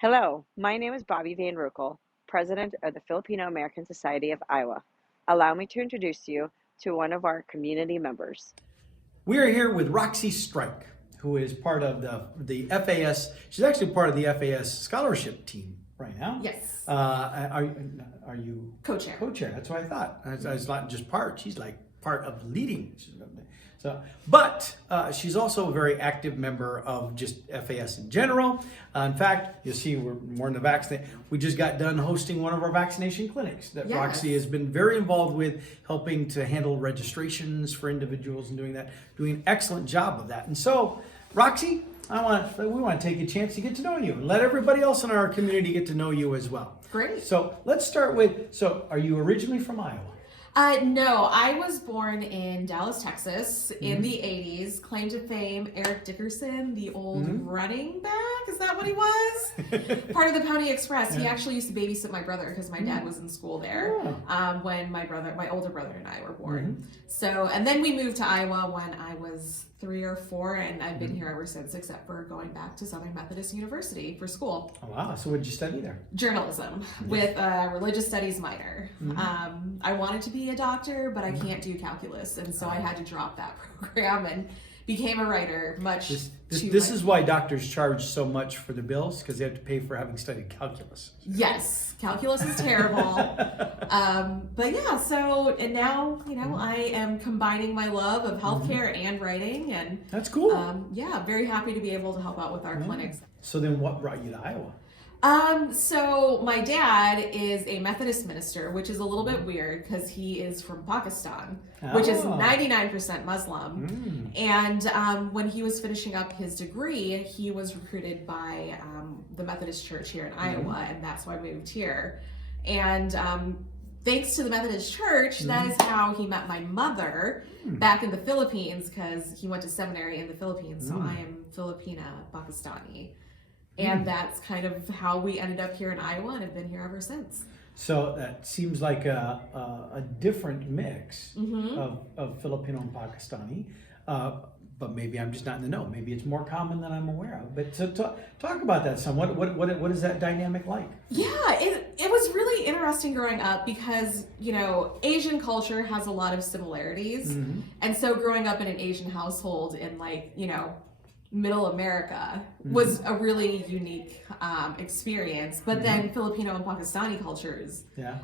Hello, my name is Bobby Van Roekel, President of the Filipino-American Society of Iowa. Allow me to introduce you to one of our community members. We are here with Roxy Strike, who is part of the FAS. She's actually part of the FAS scholarship team right now. Yes. Are you Co-chair? Co-chair. That's what I thought. It's not just part. She's like part of leading. But she's also a very active member of just FAS in general. In fact, you'll see we're more in the vaccine. We just got done hosting one of our vaccination clinics that Yes. Roxy has been very involved with, helping to handle registrations for individuals and doing an excellent job of that. And so, Roxy, we want to take a chance to get to know you and let everybody else in our community get to know you as well. Great. So let's start with, are you originally from Iowa? No, I was born in Dallas, Texas in the 80s. Claim to fame, Eric Dickerson, the old running back. Is that what he was? Part of the Pony Express. He actually used to babysit my brother because my dad was in school there when my older brother and I were born. So, and then we moved to Iowa when I was 3 or 4, and I've been here ever since, except for going back to Southern Methodist University for school. Oh, wow. So what did you study there? Journalism with a religious studies minor. I wanted to be a doctor, but I can't do calculus, and so I had to drop that program and became a writer. This is why doctors charge so much for the bills, because they have to pay for having studied calculus. Yes, calculus is terrible. But yeah, so, and now, I am combining my love of healthcare and writing, and that's cool. Yeah, very happy to be able to help out with our clinics. So then what brought you to Iowa? So my dad is a Methodist minister, which is a little bit weird because he is from Pakistan, which is 99% Muslim. And when he was finishing up his degree, he was recruited by the Methodist Church here in Iowa, and that's why I moved here. And thanks to the Methodist Church, that is how he met my mother back in the Philippines, because he went to seminary in the Philippines, so I am Filipino-Pakistani. And that's kind of how we ended up here in Iowa and have been here ever since. So that seems like a different mix of Filipino and Pakistani. But maybe I'm just not in the know. Maybe it's more common than I'm aware of. But talk about that some. What is that dynamic like? Yeah, it was really interesting growing up because, Asian culture has a lot of similarities. And so growing up in an Asian household in Middle America was a really unique experience, but then Filipino and Pakistani cultures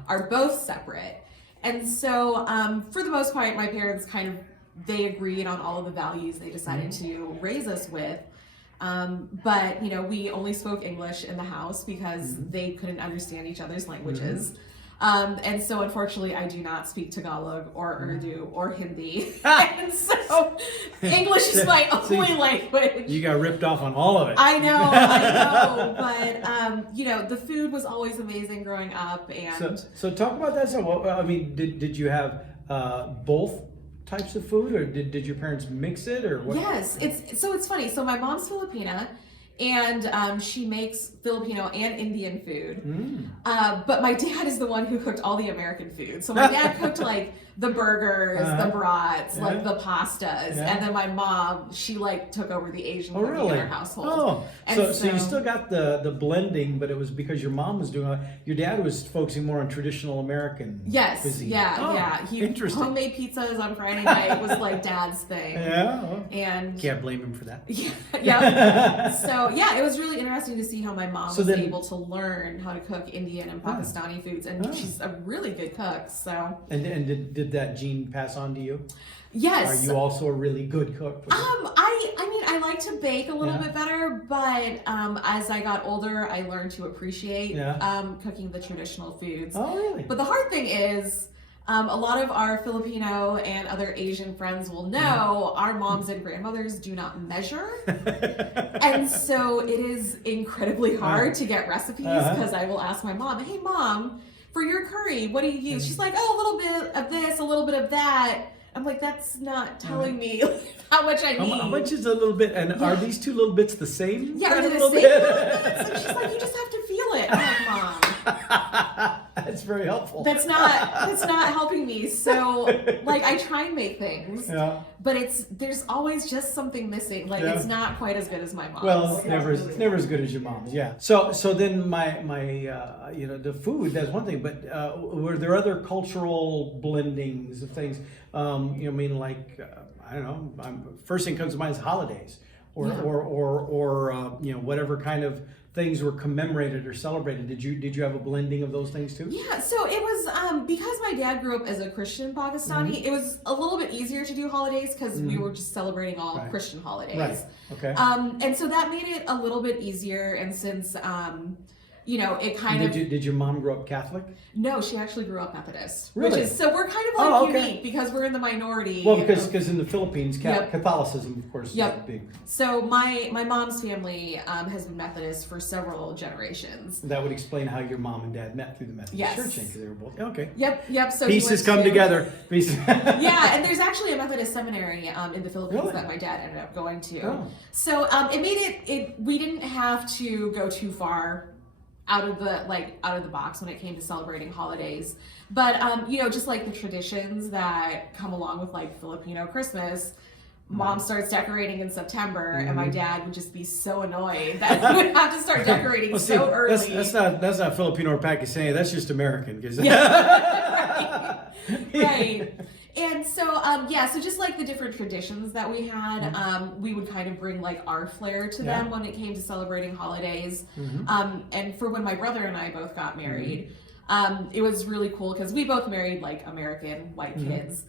are both separate. And so for the most part, my parents they agreed on all of the values they decided to raise us with. But we only spoke English in the house because they couldn't understand each other's languages. And so unfortunately I do not speak Tagalog or Urdu or Hindi. And so English is my only language. You got ripped off on all of it. I know. But the food was always amazing growing up. And so talk about that. So did you have both types of food, or did your parents mix it, or what? Yes, it's funny. So my mom's Filipina, and she makes Filipino and Indian food. But my dad is the one who cooked all the American food. So my dad cooked the burgers, the brats, the pastas, and then my mom, she took over the Asian cooking in our household. So you still got the blending, but it was because your mom was doing it. Your dad was focusing more on traditional American cuisine. Yeah. Interesting. Homemade pizzas on Friday night was dad's thing. And can't blame him for that. So it was really interesting to see how my mom was able to learn how to cook Indian and Pakistani foods, and she's a really good cook. So and did that gene pass on to you? Yes. Are you also a really good cook? I like to bake a little bit better, but as I got older, I learned to appreciate cooking the traditional foods. Oh, really? But the hard thing is, a lot of our Filipino and other Asian friends will know our moms and grandmothers do not measure. And so it is incredibly hard to get recipes because I will ask my mom, hey mom, for your curry, what do you use? She's like, oh, a little bit of this, a little bit of that. I'm like, that's not telling me how much I need. How much is a little bit? And are these two little bits the same? Yeah, they're the same little bits. And she's like, you just have to feel it. I'm like, Mom. That's very helpful. That's not helping me. So like I try and make things, but there's always just something missing. Like it's not quite as good as my mom's. Well, it's never as good as your mom's. Yeah. So then my the food, that's one thing, but were there other cultural blendings of things? I mean, like I don't know. First thing comes to mind is holidays, or whatever kind of things were commemorated or celebrated. Did you have a blending of those things too? Yeah, so it was because my dad grew up as a Christian Pakistani. It was a little bit easier to do holidays because we were just celebrating all Christian holidays. Right. Okay. And so that made it a little bit easier. And since it kind of. Did your mom grow up Catholic? No, she actually grew up Methodist. Really? So we're kind of like unique because we're in the minority. Well, because in the Philippines, Catholicism, of course, is big. So my mom's family has been Methodist for several generations. That would explain how your mom and dad met through the Methodist church, because they were both Yep. So pieces come together. Yeah, and there's actually a Methodist seminary in the Philippines that my dad ended up going to. Oh. So it made it. We didn't have to go too far out of the box when it came to celebrating holidays, but just like the traditions that come along with like Filipino Christmas. Mom starts decorating in September, and my dad would just be so annoyed that he would have to start decorating so early. That's not Filipino or Pakistani. That's just American. Right. And so, so just like the different traditions that we had, we would kind of bring like our flair to them when it came to celebrating holidays. And for when my brother and I both got married, it was really cool because we both married like American white kids.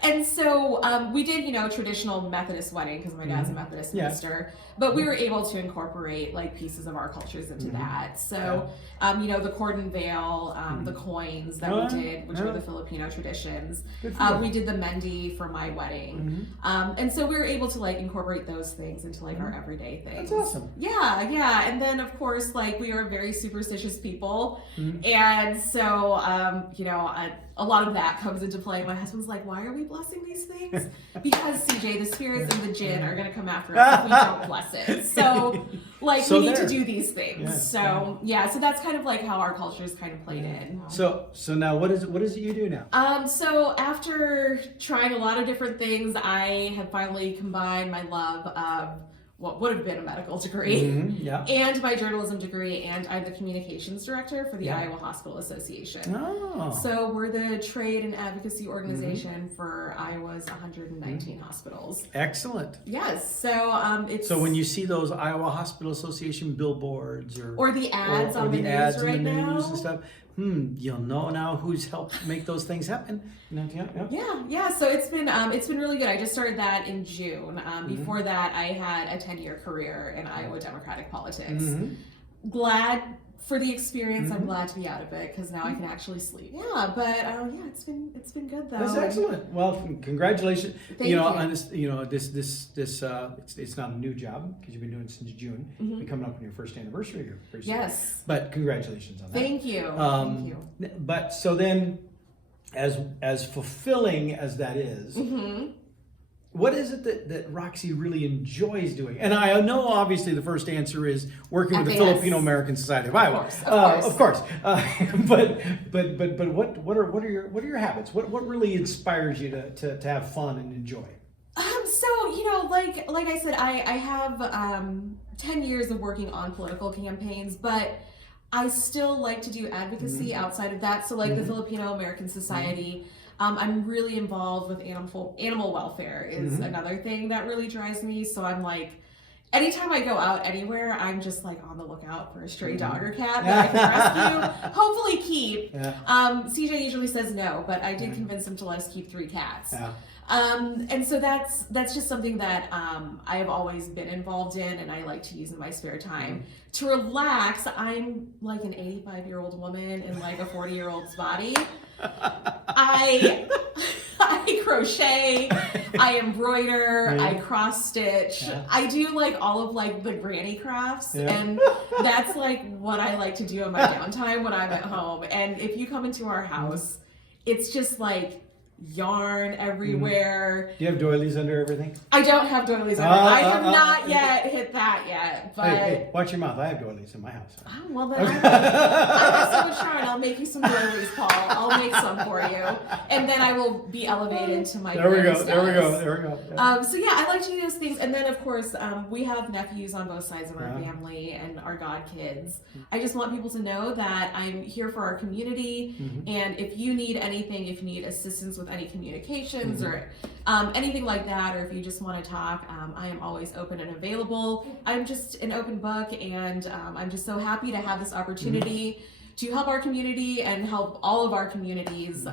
And so we did, traditional Methodist wedding because my dad's a Methodist minister, but we were able to incorporate like pieces of our cultures into that. So, the cordon veil, the coins that we did, which were the Filipino traditions. We did the mendi for my wedding. And so we were able to like incorporate those things into like our everyday things. That's awesome. Yeah. And then of course, like we are very superstitious people. And so, a lot of that comes into play. My husband's like, why are we blessing these things? Because CJ, the spirits and the jinn are going to come after us if we don't bless it. So, we need to do these things. So that's kind of like how our cultures kind of played in. So now what is it you do now? So after trying a lot of different things, I have finally combined my love of what would have been a medical degree and my journalism degree, and I'm the communications director for the Iowa Hospital Association. So we're the trade and advocacy organization for Iowa's 119 hospitals. Excellent. Yes. So it's so when you see those Iowa Hospital Association billboards or the ads on the ads news right in the now news and stuff, you'll know now who's helped make those things happen. Yeah. So it's been really good. I just started that in June. Before that, I had a 10-year career in Iowa Democratic politics. Glad for the experience. I'm glad to be out of it because now I can actually sleep. Yeah, but it's been good though. That's excellent. Well, congratulations. Thank you. On this, it's not a new job because you've been doing it since June. You're coming up on your first anniversary here pretty soon. Yes. But congratulations on that. Thank you. Thank you. But so then, as fulfilling as that is, what is it that Roxy really enjoys doing? And I know obviously the first answer is working with the Filipino-American Society of Iowa. Of course. But what are your habits? What really inspires you to have fun and enjoy? So like I said, I have 10 years of working on political campaigns, but I still like to do advocacy outside of that. So like the Filipino-American Society. I'm really involved with animal welfare is another thing that really drives me. So I'm like, anytime I go out anywhere, I'm just like on the lookout for a stray dog or cat that I can rescue, hopefully keep. CJ usually says no, but I did convince him to let us keep 3 cats. And so that's just something that I have always been involved in, and I like to use in my spare time to relax. I'm like an 85-year-old woman in like a 40-year-old's body. I crochet, I embroider, I cross stitch. I do like all of like the granny crafts, and that's like what I like to do in my downtime when I'm at home. And if you come into our house, it's just like yarn everywhere. Do you have doilies under everything? I don't have doilies under. I have not yet hit that yet. But hey, watch your mouth. I have doilies in my house. Oh, well, then I have so much yarn. I'll make you some doilies, Paul. I'll make some for you, and then I will be elevated to my. There we go. There we go. There we go. Yeah. So yeah, I like to do those things, and then of course we have nephews on both sides of our family and our godkids. I just want people to know that I'm here for our community, and if you need anything, if you need assistance with any communications or anything like that, or if you just want to talk, I am always open and available. I'm just an open book, and I'm just so happy to have this opportunity to help our community and help all of our communities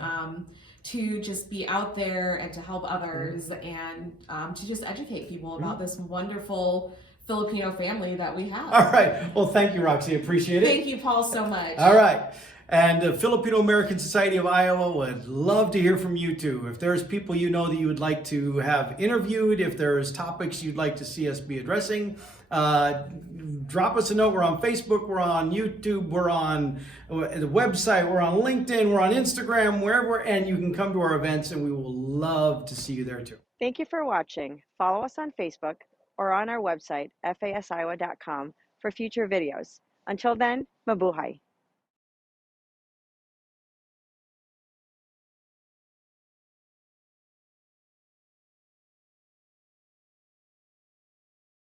to just be out there and to help others and to just educate people about this wonderful Filipino family that we have. All right. Well, thank you, Roxy. Appreciate it. Thank you, Paul, so much. All right. And the Filipino-American Society of Iowa would love to hear from you too. If there's people you know that you would like to have interviewed, if there's topics you'd like to see us be addressing, drop us a note. We're on Facebook, we're on YouTube, we're on the website, we're on LinkedIn, we're on Instagram, wherever, and you can come to our events and we will love to see you there too. Thank you for watching. Follow us on Facebook or on our website, fasiowa.com, for future videos. Until then, mabuhay.